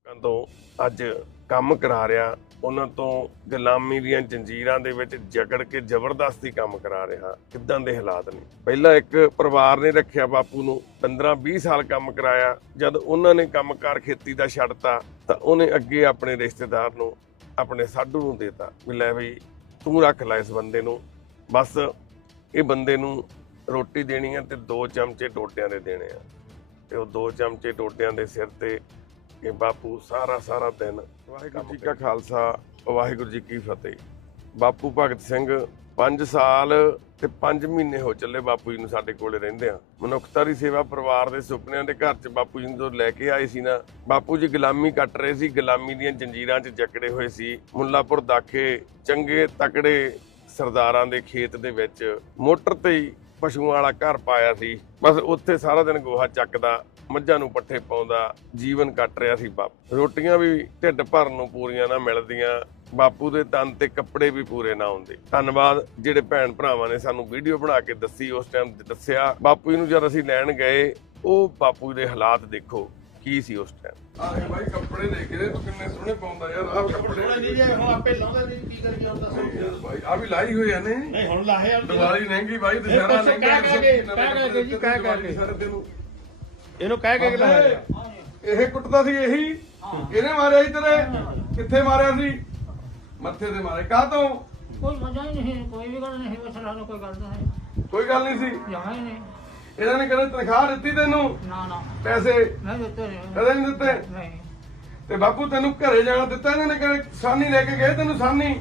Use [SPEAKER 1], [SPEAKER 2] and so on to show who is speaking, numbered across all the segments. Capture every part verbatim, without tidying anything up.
[SPEAKER 1] ਤੋਂ ਅੱਜ ਕੰਮ ਕਰਾ ਰਿਹਾ, ਉਹਨਾਂ ਤੋਂ ਗੁਲਾਮੀ ਦੀਆਂ ਜੰਜੀਰਾਂ ਦੇ ਵਿੱਚ ਜਕੜ ਕੇ ਜ਼ਬਰਦਸਤੀ ਕੰਮ ਕਰਾ ਰਿਹਾ। ਕਿੱਦਾਂ ਦੇ ਹਾਲਾਤ ਨੇ। ਪਹਿਲਾਂ ਇੱਕ ਪਰਿਵਾਰ ਨੇ ਰੱਖਿਆ ਬਾਪੂ ਨੂੰ, ਪੰਦਰਾਂ ਵੀਹ ਸਾਲ ਕੰਮ ਕਰਾਇਆ। ਜਦ ਉਹਨਾਂ ਨੇ ਕੰਮਕਾਰ ਖੇਤੀ ਦਾ ਛੱਡਤਾ ਤਾਂ ਉਹਨੇ ਅੱਗੇ ਆਪਣੇ ਰਿਸ਼ਤੇਦਾਰ ਨੂੰ, ਆਪਣੇ ਸਾਧੂ ਨੂੰ ਦੇਤਾ ਵੀ ਲੈ ਬਈ ਤੂੰ ਰੱਖ ਲੈ ਇਸ ਬੰਦੇ ਨੂੰ, ਬਸ ਇਹ ਬੰਦੇ ਨੂੰ ਰੋਟੀ ਦੇਣੀ ਆ ਤੇ ਦੋ ਚਮਚੇ ਡੋਡਿਆਂ ਦੇ ਦੇਣੇ ਆ। ਤੇ ਉਹ ਦੋ ਚਮਚੇ ਡੋਡਿਆਂ ਦੇ ਸਿਰ ਤੇ ਇਹ ਬਾਪੂ ਸਾਰਾ ਸਾਰਾ ਦਿਨ। ਵਾਹਿਗੁਰੂ ਜੀ ਕਾ ਖਾਲਸਾ, ਵਾਹਿਗੁਰੂ ਜੀ ਕੀ ਫਤਿਹ। ਬਾਪੂ ਭਗਤ ਸਿੰਘ ਪੰਜ ਸਾਲ ਤੇ ਪੰਜ ਮਹੀਨੇ ਹੋ ਚੱਲੇ ਬਾਪੂ ਜੀ ਨੂੰ ਸਾਡੇ ਕੋਲੇ ਰਹਿੰਦੇ ਆ। ਮਨੁੱਖਤਾ ਦੀ ਸੇਵਾ, ਪਰਿਵਾਰ ਦੇ ਸੁਪਨਿਆਂ ਦੇ ਘਰ 'ਚ ਬਾਪੂ ਜੀ ਨੂੰ ਜਦੋਂ ਲੈ ਕੇ ਆਏ ਸੀ ਨਾ, ਬਾਪੂ ਜੀ ਗੁਲਾਮੀ ਕੱਟ ਰਹੇ ਸੀ, ਗੁਲਾਮੀ ਦੀਆਂ ਜੰਜੀਰਾਂ 'ਚ ਜਕੜੇ ਹੋਏ ਸੀ। ਮੁੱਲਾਪੁਰ ਦਾਖੇ ਚੰਗੇ ਤਕੜੇ ਸਰਦਾਰਾਂ ਦੇ ਖੇਤ ਦੇ ਵਿੱਚ ਮੋਟਰ ਤੇ ਹੀ ਪਸ਼ੂਆਂ ਵਾਲਾ ਘਰ ਪਾਇਆ ਸੀ। ਬਸ ਉੱਥੇ ਸਾਰਾ ਦਿਨ ਗੋਹਾ ਚੱਕਦਾ, ਮੱਝਾਂ ਨੂੰ ਪੱਠੇ ਪਾਉਂਦਾ ਜੀਵਨ ਕੱਟ ਰਿਹਾ ਸੀ ਬਾਪੂ। ਰੋਟੀਆਂ ਵੀ ਢਿੱਡ ਭਰਨ ਨੂੰ ਪੂਰੀਆਂ ਨਾ ਮਿਲਦੀਆਂ, ਬਾਪੂ ਦੇ ਤਨ ਤੇ ਕੱਪੜੇ ਵੀ ਪੂਰੇ ਨਾ ਹੁੰਦੇ। ਧੰਨਵਾਦ ਜਿਹੜੇ ਭੈਣ ਭਰਾਵਾਂ ਨੇ ਸਾਨੂੰ ਵੀਡੀਓ ਬਣਾ ਕੇ ਦੱਸੀ, ਉਸ ਟਾਈਮ ਦੱਸਿਆ। ਬਾਪੂ ਜੀ ਨੂੰ ਜਦ ਅਸੀਂ ਲੈਣ ਗਏ, ਉਹ ਬਾਪੂ ਦੇ ਹਾਲਾਤ ਦੇਖੋ ਕੀ ਸੀ ਉਸ ਟਾਈਮ। ਆਹ ਭਾਈ ਕੱਪੜੇ ਦੇਖ ਰਹੇ ਤੂੰ ਕਿੰਨੇ ਸੋਹਣੇ ਪਾਉਂਦਾ ਯਾਰ। ਆਹ ਕੱਪੜੇ ਨਹੀਂ ਜੇ ਹੁਣ ਆਪੇ ਲਾਉਂਦੇ ਨਹੀਂ, ਕੀ ਕਰੀਏ ਹੁਣ ਦੱਸੋ ਭਾਈ। ਆ ਵੀ ਲਾਈ ਹੋਈ ਆ ਨੇ। ਨਹੀਂ ਹੁਣ ਲਾਹੇ ਆ। ਦੀਵਾਲੀ ਮਹਿੰਗੀ ਭਾਈ, ਦੁਸ਼ਹਿਰਾ ਮਹਿੰਗਾ। ਕਹਿ ਕਹਿ ਕੇ ਕਹਿ ਕੇ ਜੀ ਕਹਿ ਕਹਿ ਕੇ ਸਰ ਤੈਨੂੰ ਇਹਨੂੰ ਕਹਿ ਕੇ ਲਾਇਆ। ਇਹ ਕੁੱਟਦਾ ਸੀ, ਇਹੀ ਇਹਨੇ ਮਾਰਿਆ ਸੀ ਤੇਰੇ। ਕਿੱਥੇ ਮਾਰਿਆ ਸੀ? ਮੱਥੇ ਤੇ ਮਾਰੇ। ਕਾਹ ਤੋਂ?
[SPEAKER 2] ਕੋਈ ਮਜ਼ਾ ਹੀ ਨਹੀਂ, ਕੋਈ ਵੀ ਗੱਲ ਨਹੀਂ, ਮਸਲਾ ਕੋਈ ਗੱਲ ਨਹੀਂ,
[SPEAKER 1] ਕੋਈ ਗੱਲ ਨਹੀਂ ਸੀ।
[SPEAKER 2] ਜਮਾ ਹੀ ਨਹੀਂ।
[SPEAKER 1] ਇਹਨਾਂ ਨੇ ਕਦੇ ਤਨਖਾਹ ਦਿੱਤੀ ਤੈਨੂੰ?
[SPEAKER 2] ਨਾ ਨਾ
[SPEAKER 1] ਪੈਸੇ
[SPEAKER 2] ਨਹੀਂ ਦਿੱਤੇ ਨਹੀਂ,
[SPEAKER 1] ਕਦੇ ਨਹੀਂ ਦਿੱਤੇ।
[SPEAKER 2] ਨਹੀਂ।
[SPEAKER 1] ਤੇ ਬਾਪੂ ਤੈਨੂੰ ਘਰੇ ਜਾਣਾ ਦਿੱਤਾ ਇਹਨਾਂ ਨੇ? ਕਦੇ ਸਾਨੀ ਲੈ ਕੇ ਗਏ ਤੈਨੂੰ? ਸਾਨੀ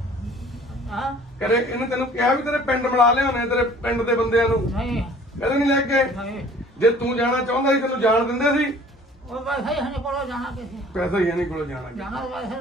[SPEAKER 2] ਹਾਂ
[SPEAKER 1] ਕਰੇ ਇਹਨੇ ਤੈਨੂੰ ਕਿਹਾ ਵੀ ਤੇਰੇ ਪਿੰਡ ਮਿਲਾ ਲਿਆਉਣੇ, ਤੇਰੇ ਪਿੰਡ ਦੇ ਬੰਦਿਆਂ ਨੂੰ?
[SPEAKER 2] ਨਹੀਂ
[SPEAKER 1] ਕਦੇ ਨਹੀਂ ਲੈ ਕੇ?
[SPEAKER 2] ਨਹੀਂ।
[SPEAKER 1] ਜੇ ਤੂੰ ਜਾਣਾ ਚਾਹੁੰਦਾ ਸੀ ਤੈਨੂੰ ਜਾਣ ਦਿੰਦੇ ਸੀ?
[SPEAKER 2] ਉਹ ਬਸ ਹੀ ਹਨੇ ਕੋਲੋਂ ਜਾਣਾ ਕਿਸੇ
[SPEAKER 1] ਪੈਸਾ ਹੀ ਨਹੀਂ ਕੋਲ ਜਾਣਾ।
[SPEAKER 2] ਜਾਣਾ ਵੈਸੇ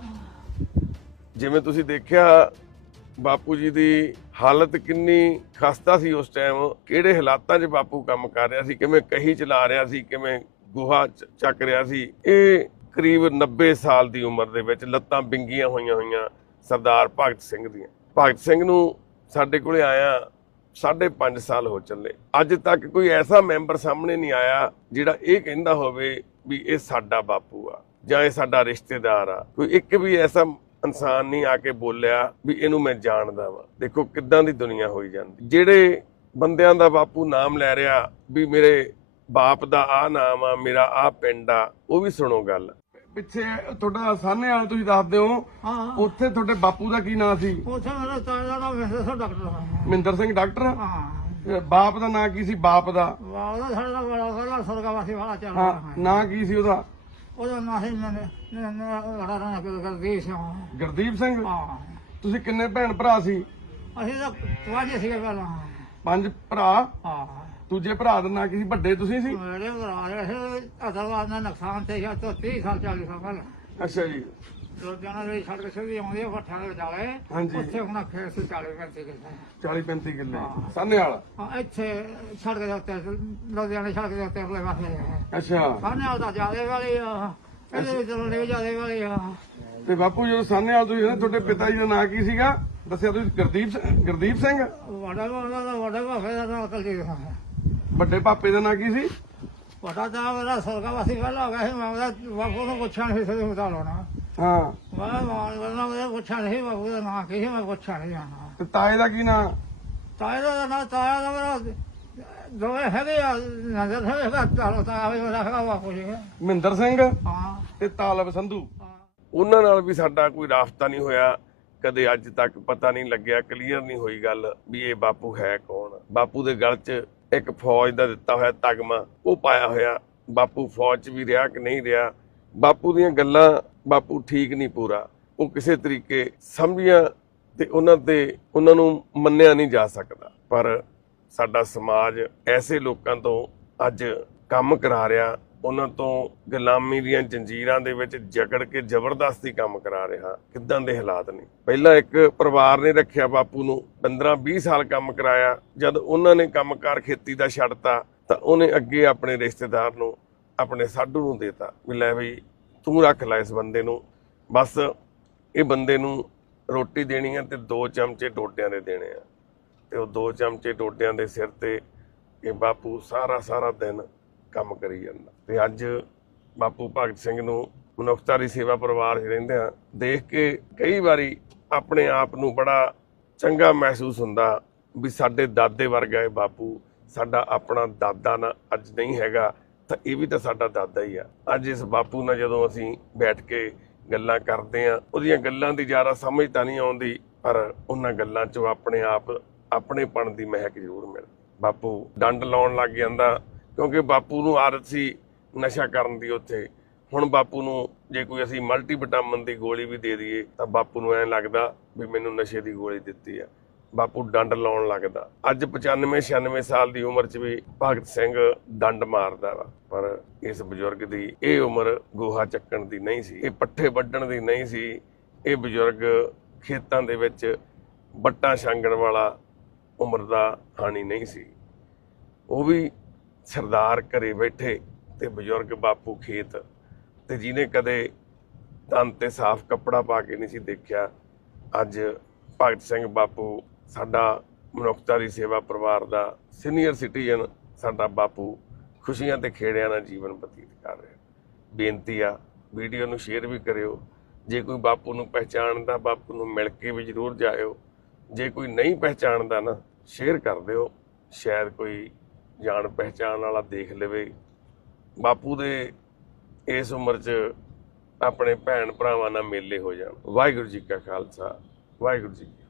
[SPEAKER 2] ਨਹੀਂ।
[SPEAKER 1] ਜਿਵੇਂ ਤੁਸੀਂ ਦੇਖਿਆ ਬਾਪੂ ਜੀ ਦੀ ਹਾਲਤ ਕਿੰਨੀ ਖਸਤਾ ਸੀ ਉਸ ਟਾਈਮ, ਕਿਹੜੇ ਹਾਲਾਤਾਂ 'ਚ ਬਾਪੂ ਕੰਮ ਕਰ ਰਿਹਾ ਸੀ, ਕਿਵੇਂ ਕਹੀ ਚਲਾ ਰਿਹਾ ਸੀ, ਕਿਵੇਂ ਗੋਹਾ ਚੱਕ ਰਿਹਾ ਸੀ। ਇਹ ਕਰੀਬ ਨੱਬੇ ਸਾਲ ਦੀ ਉਮਰ ਦੇ ਵਿੱਚ ਲੱਤਾਂ ਬਿੰਗੀਆਂ ਹੋਈਆਂ ਹੋਈਆਂ ਸਰਦਾਰ ਭਗਤ ਸਿੰਘ ਦੀਆਂ। ਭਗਤ ਸਿੰਘ ਨੂੰ ਸਾਡੇ ਕੋਲੇ ਆਇਆ ਸਾਢੇ ਪੰਜ ਸਾਲ ਹੋ ਚੱਲੇ, ਅੱਜ ਤੱਕ ਕੋਈ ਐਸਾ ਮੈਂਬਰ ਸਾਹਮਣੇ ਨਹੀਂ ਆਇਆ ਜਿਹੜਾ ਇਹ ਕਹਿੰਦਾ ਹੋਵੇ ਵੀ ਇਹ ਸਾਡਾ ਬਾਪੂ ਆ ਜਾਂ ਇਹ ਸਾਡਾ ਰਿਸ਼ਤੇਦਾਰ ਆ। ਕੋਈ ਇੱਕ ਵੀ ਐਸਾ ਇਨਸਾਨ ਨਹੀਂ ਆ ਕੇ ਬੋਲਿਆ ਵੀ ਇਹਨੂੰ ਮੈਂ ਜਾਣਦਾ ਵਾਂ। ਦੇਖੋ ਕਿੱਦਾਂ ਦੀ ਦੁਨੀਆ ਹੋਈ ਜਾਂਦੀ। ਜਿਹੜੇ ਬੰਦਿਆਂ ਦਾ ਬਾਪੂ ਨਾਮ ਲੈ ਰਿਹਾ ਵੀ ਮੇਰੇ ਬਾਪ ਦਾ ਆਹ ਨਾਮ ਆ, ਮੇਰਾ ਆਹ ਪਿੰਡ ਆ, ਉਹ ਵੀ ਸੁਣੋ ਗੱਲ। ਪਿੱਛੇ ਤੁਹਾਡਾ ਸਾਹਨੇ ਵਾਲਾ ਤੁਸੀਂ ਦੱਸਦੇ ਹੋ,
[SPEAKER 2] ਹਾਂ
[SPEAKER 1] ਉੱਥੇ ਤੁਹਾਡੇ ਬਾਪੂ ਦਾ ਕੀ ਨਾਂ ਸੀ?
[SPEAKER 2] ਉੱਥੇ ਮੇਰਾ ਤਾਇਆ ਦਾ ਵੈਸੇ ਸੋ ਡਾਕਟਰ ਹੈ।
[SPEAKER 1] ਮਹਿੰਦਰ ਸਿੰਘ ਡਾਕਟਰ।
[SPEAKER 2] ਹਾਂ।
[SPEAKER 1] ਬਾਪ ਦਾ ਨਾਂ ਕੀ ਸੀ? ਬਾਪ ਦਾ
[SPEAKER 2] ਵਾਲਾ ਸਾਡਾ ਬੜਾ ਸਾਡਾ ਸਰਗਵਾਸੀ ਵਾਲਾ ਚੱਲ
[SPEAKER 1] ਹਾਂ,
[SPEAKER 2] ਰਿਹਾ ਹੈ।
[SPEAKER 1] ਨਾਂ ਕੀ ਸੀ ਉਹਦਾ?
[SPEAKER 2] ਉਹਦਾ ਨਾਂ ਸੀ ਨੇ ਨੇ ਨੇ ਲੜਾ ਰਹਾ ਕਿ ਗਰਦੀਪ ਸਿੰਘ।
[SPEAKER 1] ਗੁਰਦੀਪ ਸਿੰਘ।
[SPEAKER 2] ਹਾਂ।
[SPEAKER 1] ਤੁਸੀਂ ਕਿੰਨੇ ਭੈਣ ਭਰਾ ਸੀ?
[SPEAKER 2] ਅਸੀਂ ਤਾਂ ਵਾਜੇ ਸੀਗੇ ਪਹਿਲਾਂ।
[SPEAKER 1] ਪੰਜ ਭਰਾ।
[SPEAKER 2] ਹਾਂ।
[SPEAKER 1] ਦੂਜੇ ਭਰਾ ਦਾ ਨਾਂ ਕੀ ਸੀ? ਵੱਡੇ ਤੁਸੀਂ ਸੀ?
[SPEAKER 2] ਮੇਰੇ ਭਰਾ ਰਹੇ ਅਸਲਵਾਦ ਦਾ ਨੁਕਸਾਨ ਤੇ ਜਾਂ ਤੋਂ ਤੀਹ ਸਾਲ ਚਾਲੀ ਸਾਲ ਪਹਿਲਾਂ।
[SPEAKER 1] ਅੱਛਾ ਜੀ।
[SPEAKER 2] ਰੋਜ਼ਾਨਾ ਦੇ ਸੜਕ ਸਿੱਧੀ ਆਉਂਦੀ ਹੈ ਫੱਠਾਂ ਦੇ ਵਿਚਾਲੇ।
[SPEAKER 1] ਹਾਂਜੀ।
[SPEAKER 2] ਉੱਥੇ ਹੁਣ ਖੇਤ ਸੀ ਚਾਲੀ ਪੈਂਤੀ ਕਿੱਲੇ।
[SPEAKER 1] ਚਾਲੀ ਪੈਂਤੀ ਕਿੱਲੇ
[SPEAKER 2] ਹਾਂ।
[SPEAKER 1] ਸਾਹਨੇ ਵਾਲਾ।
[SPEAKER 2] ਹਾਂ ਇੱਥੇ ਸੜਕ ਦੇ ਉੱਤੇ ਲੁਧਿਆਣੇ ਸੜਕ ਦੇ ਉੱਤੇ ਅਗਲੇ ਪਾਸੇ
[SPEAKER 1] ਅੱਛਾ।
[SPEAKER 2] ਸਾਹਨੇ ਵਾਲਾ ਤਾਂ ਜਿਆਦੇ ਵਾਲੀ ਆ, ਇਹਦੇ ਵਿੱਚ ਲੈ ਜਿਆਦੇ ਵਾਲੀ ਆ।
[SPEAKER 1] ਤੇ ਬਾਪੂ ਜਦੋਂ ਸਾਹਨੇ ਵਾਲਾ ਤੁਸੀਂ ਨਾ, ਤੁਹਾਡੇ ਪਿਤਾ ਜੀ ਦਾ ਨਾਂ ਕੀ ਸੀਗਾ ਦੱਸਿਆ ਤੁਸੀਂ? ਗੁਰਦੀਪ ਸਿੰਘ। ਗੁਰਦੀਪ ਸਿੰਘ।
[SPEAKER 2] ਵੱਡਾ ਉਹਦਾ ਦਾ ਵੱਡਾ ਭਾਫੇ ਦਾ ਨਾਂ ਕੁਲਦੀਪ ਸਿੰਘ।
[SPEAKER 1] ਵੱਡੇ ਪਾਪੇ ਦਾ ਨਾਂ ਕੀ ਸੀ?
[SPEAKER 2] ਵੱਡਾ ਤਾਂ ਮੇਰਾ ਸਰਗਵਾਸੀ ਪਹਿਲਾਂ ਹੋ ਗਿਆ ਸੀ। ਮੈਂ ਉਹਦਾ ਬਾਪੂ ਨੂੰ ਪੁੱਛਿਆ ਨਹੀਂ ਸੀ ਬਤਾ ਲਾਉਣਾ।
[SPEAKER 1] ਹਾਂ।
[SPEAKER 2] ਮੈਂ ਮਾਂ ਮੈਂ ਪੁੱਛਿਆ ਨਹੀਂ ਬਾਪੂ ਦਾ ਨਾਂ ਕੀ ਸੀ, ਮੈਂ ਪੁੱਛਿਆ ਨਹੀਂ ਜਾਣਾ।
[SPEAKER 1] ਤੇ ਤਾਏ ਦਾ ਕੀ ਨਾਂ?
[SPEAKER 2] ਤਾਇਆ ਦਾ ਨਾਂ ਤਾਇਆ ਦਾ ਮੇਰਾ ਦੋਵੇਂ ਹੈਗੇ ਆ, ਨਜ਼ਰ ਹੈਗਾ ਤਾਲੋ ਤਾਇਆ ਵੀ ਮੇਰਾ ਹੈਗਾ ਬਾਪੂ ਜੀ।
[SPEAKER 1] ਮਹਿੰਦਰ ਸਿੰਘ
[SPEAKER 2] ਹਾਂ।
[SPEAKER 1] ਤੇ ਤਾਲਬ ਸੰਧੂ।
[SPEAKER 2] ਹਾਂ।
[SPEAKER 1] ਉਹਨਾਂ ਨਾਲ ਵੀ ਸਾਡਾ ਕੋਈ ਰਾਬਤਾ ਨਹੀਂ ਹੋਇਆ ਕਦੇ, ਅੱਜ ਤੱਕ ਪਤਾ ਨਹੀਂ ਲੱਗਿਆ, ਕਲੀਅਰ ਨਹੀਂ ਹੋਈ ਗੱਲ ਵੀ ਇਹ ਬਾਪੂ ਹੈ ਕੌਣ। ਬਾਪੂ ਦੇ ਗਲ 'ਚ ਇੱਕ ਫੌਜ ਦਾ ਦਿੱਤਾ ਹੋਇਆ ਤਗਮਾ ਉਹ ਪਾਇਆ ਹੋਇਆ। ਬਾਪੂ ਫੌਜ 'ਚ ਵੀ ਰਿਹਾ ਕਿ ਨਹੀਂ ਰਿਹਾ, ਬਾਪੂ ਦੀਆਂ ਗੱਲਾਂ ਬਾਪੂ ਠੀਕ ਨਹੀਂ ਪੂਰਾ, ਉਹ ਕਿਸੇ ਤਰੀਕੇ ਸਮਝੀਆਂ ਤੇ ਉਹਨਾਂ ਤੇ ਉਹਨਾਂ ਨੂੰ ਮੰਨਿਆ ਨਹੀਂ ਜਾ ਸਕਦਾ। ਪਰ ਸਾਡਾ ਸਮਾਜ ਐਸੇ ਲੋਕਾਂ ਤੋਂ ਅੱਜ ਕੰਮ ਕਰਾ ਰਿਹਾ, ਉਹਨਾਂ ਤੋਂ ਗੁਲਾਮੀ ਦੀਆਂ ਜੰਜੀਰਾਂ ਦੇ ਵਿੱਚ ਜਕੜ ਕੇ ਜ਼ਬਰਦਸਤੀ ਕੰਮ ਕਰਾ ਰਿਹਾ। ਕਿੱਦਾਂ ਦੇ ਹਾਲਾਤ ਨੇ। ਪਹਿਲਾਂ ਇੱਕ ਪਰਿਵਾਰ ਨੇ ਰੱਖਿਆ ਬਾਪੂ ਨੂੰ, ਪੰਦਰਾਂ ਵੀਹ ਸਾਲ ਕੰਮ ਕਰਾਇਆ। ਜਦ ਉਹਨਾਂ ਨੇ ਕੰਮਕਾਰ ਖੇਤੀ ਦਾ ਛੱਡਤਾ ਤਾਂ ਉਹਨੇ ਅੱਗੇ ਆਪਣੇ ਰਿਸ਼ਤੇਦਾਰ ਨੂੰ, ਆਪਣੇ ਸਾਧੂ ਨੂੰ ਦੇਤਾ ਵੀ ਲੈ ਬਈ ਤੂੰ ਰੱਖ ਲੈ ਇਸ ਬੰਦੇ ਨੂੰ, ਬਸ ਇਹ ਬੰਦੇ ਨੂੰ ਰੋਟੀ ਦੇਣੀ ਆ ਤੇ ਦੋ ਚਮਚੇ ਡੋਡਿਆਂ ਦੇ ਦੇਣੇ ਆ। ਤੇ ਉਹ ਦੋ ਚਮਚੇ ਡੋਡਿਆਂ ਦੇ ਸਿਰ ਤੇ ਇਹ ਬਾਪੂ ਸਾਰਾ ਸਾਰਾ ਦਿਨ ਕੰਮ ਕਰੀ ਜਾਂਦਾ। ਤੇ ਅੱਜ ਬਾਪੂ ਭਗਤ ਸਿੰਘ ਨੂੰ ਮਨੁੱਖਤਾ ਦੀ ਸੇਵਾ ਪਰਿਵਾਰ 'ਚ ਰਹਿੰਦੇ ਹਾਂ, ਦੇਖ ਕੇ ਕਈ ਵਾਰੀ ਆਪਣੇ ਆਪ ਨੂੰ ਬੜਾ ਚੰਗਾ ਮਹਿਸੂਸ ਹੁੰਦਾ ਵੀ ਸਾਡੇ ਦਾਦੇ ਵਰਗਾ ਇਹ ਬਾਪੂ, ਸਾਡਾ ਆਪਣਾ ਦਾਦਾ ਨਾ ਅੱਜ ਨਹੀਂ ਹੈਗਾ ਤਾਂ ਇਹ ਵੀ ਤਾਂ ਸਾਡਾ ਦਾਦਾ ਹੀ ਆ। ਅੱਜ ਇਸ ਬਾਪੂ ਨਾਲ ਜਦੋਂ ਅਸੀਂ ਬੈਠ ਕੇ ਗੱਲਾਂ ਕਰਦੇ ਆ, ਉਹਦੀਆਂ ਗੱਲਾਂ ਦੀ ਜ਼ਿਆਦਾ ਸਮਝ ਤਾਂ ਨਹੀਂ ਆਉਂਦੀ, ਪਰ ਉਹਨਾਂ ਗੱਲਾਂ 'ਚੋਂ ਆਪਣੇ ਆਪ ਆਪਣੇਪਣ ਦੀ ਮਹਿਕ ਜ਼ਰੂਰ ਮਿਲਦੀ। ਬਾਪੂ ਡੰਡ ਲਾਉਣ ਲੱਗ ਜਾਂਦਾ ਕਿਉਂਕਿ ਬਾਪੂ ਨੂੰ ਆਦਤ ਸੀ ਨਸ਼ਾ ਕਰਨ ਦੀ ਉੱਥੇ। ਹੁਣ ਬਾਪੂ ਨੂੰ ਜੇ ਕੋਈ ਅਸੀਂ ਮਲਟੀ ਵਿਟਾਮਿਨ ਦੀ ਗੋਲੀ ਵੀ ਦੇ ਦਈਏ ਤਾਂ ਬਾਪੂ ਨੂੰ ਐਂ ਲੱਗਦਾ ਵੀ ਮੈਨੂੰ ਨਸ਼ੇ ਦੀ ਗੋਲੀ ਦਿੱਤੀ ਆ। ਬਾਪੂ ਡੰਡ ਲਾਉਣ ਲੱਗਦਾ। ਅੱਜ ਪਚਾਨਵੇਂ ਛਿਆਨਵੇਂ ਸਾਲ ਦੀ ਉਮਰ 'ਚ ਵੀ ਭਗਤ ਸਿੰਘ ਡੰਡ ਮਾਰਦਾ ਵਾ, ਪਰ ਇਸ ਬਜ਼ੁਰਗ ਦੀ ਇਹ ਉਮਰ ਗੋਹਾ ਚੱਕਣ ਦੀ ਨਹੀਂ ਸੀ, ਇਹ ਪੱਠੇ ਵੱਢਣ ਦੀ ਨਹੀਂ ਸੀ। ਇਹ ਬਜ਼ੁਰਗ ਖੇਤਾਂ ਦੇ ਵਿੱਚ ਵੱਟਾਂ ਛਾਂਗਣ ਵਾਲਾ ਉਮਰ ਦਾ ਹਾਣੀ ਨਹੀਂ ਸੀ। ਉਹ ਵੀ ਸਰਦਾਰ ਘਰੇ ਬੈਠੇ ਤੇ ਬਜ਼ੁਰਗ ਬਾਪੂ ਖੇਤ, ਤੇ ਜਿਹਨੇ ਕਦੇ ਤਨ ਤੇ ਸਾਫ਼ ਕੱਪੜਾ ਪਾ ਕੇ ਨਹੀਂ ਸੀ ਦੇਖਿਆ, ਅੱਜ ਭਗਤ ਸਿੰਘ ਬਾਪੂ ਸਾਡਾ ਮਨੁੱਖਤਾ ਦੀ ਸੇਵਾ ਪਰਿਵਾਰ ਦਾ ਸੀਨੀਅਰ ਸਿਟੀਜ਼ਨ, ਸਾਡਾ ਬਾਪੂ ਖੁਸ਼ੀਆਂ ਤੇ ਖੇੜਿਆਂ ਨਾਲ ਜੀਵਨ ਬਤੀਤ ਕਰ ਰਿਹਾ। ਬੇਨਤੀ ਆ, ਵੀਡੀਓ ਨੂੰ ਸ਼ੇਅਰ ਵੀ ਕਰਿਓ। ਜੇ ਕੋਈ ਬਾਪੂ ਨੂੰ ਪਹਿਚਾਣਦਾ, ਬਾਪੂ ਨੂੰ ਮਿਲ ਕੇ ਵੀ ਜ਼ਰੂਰ ਜਾਇਓ। ਜੇ ਕੋਈ ਨਹੀਂ ਪਹਿਚਾਣਦਾ ਨਾ, ਸ਼ੇਅਰ ਕਰ ਦਿਓ, ਸ਼ਾਇਦ ਕੋਈ ਜਾਣ ਪਹਿਚਾਣ ਵਾਲਾ ਦੇਖ ਲਵੇ। ਬਾਪੂ ਦੇ ਇਸ ਉਮਰ 'ਚ ਆਪਣੇ ਭੈਣ ਭਰਾਵਾਂ ਨਾਲ ਮੇਲੇ ਹੋ ਜਾਣ। ਵਾਹਿਗੁਰੂ ਜੀ ਕਾ ਖਾਲਸਾ, ਵਾਹਿਗੁਰੂ ਜੀ ਕੀ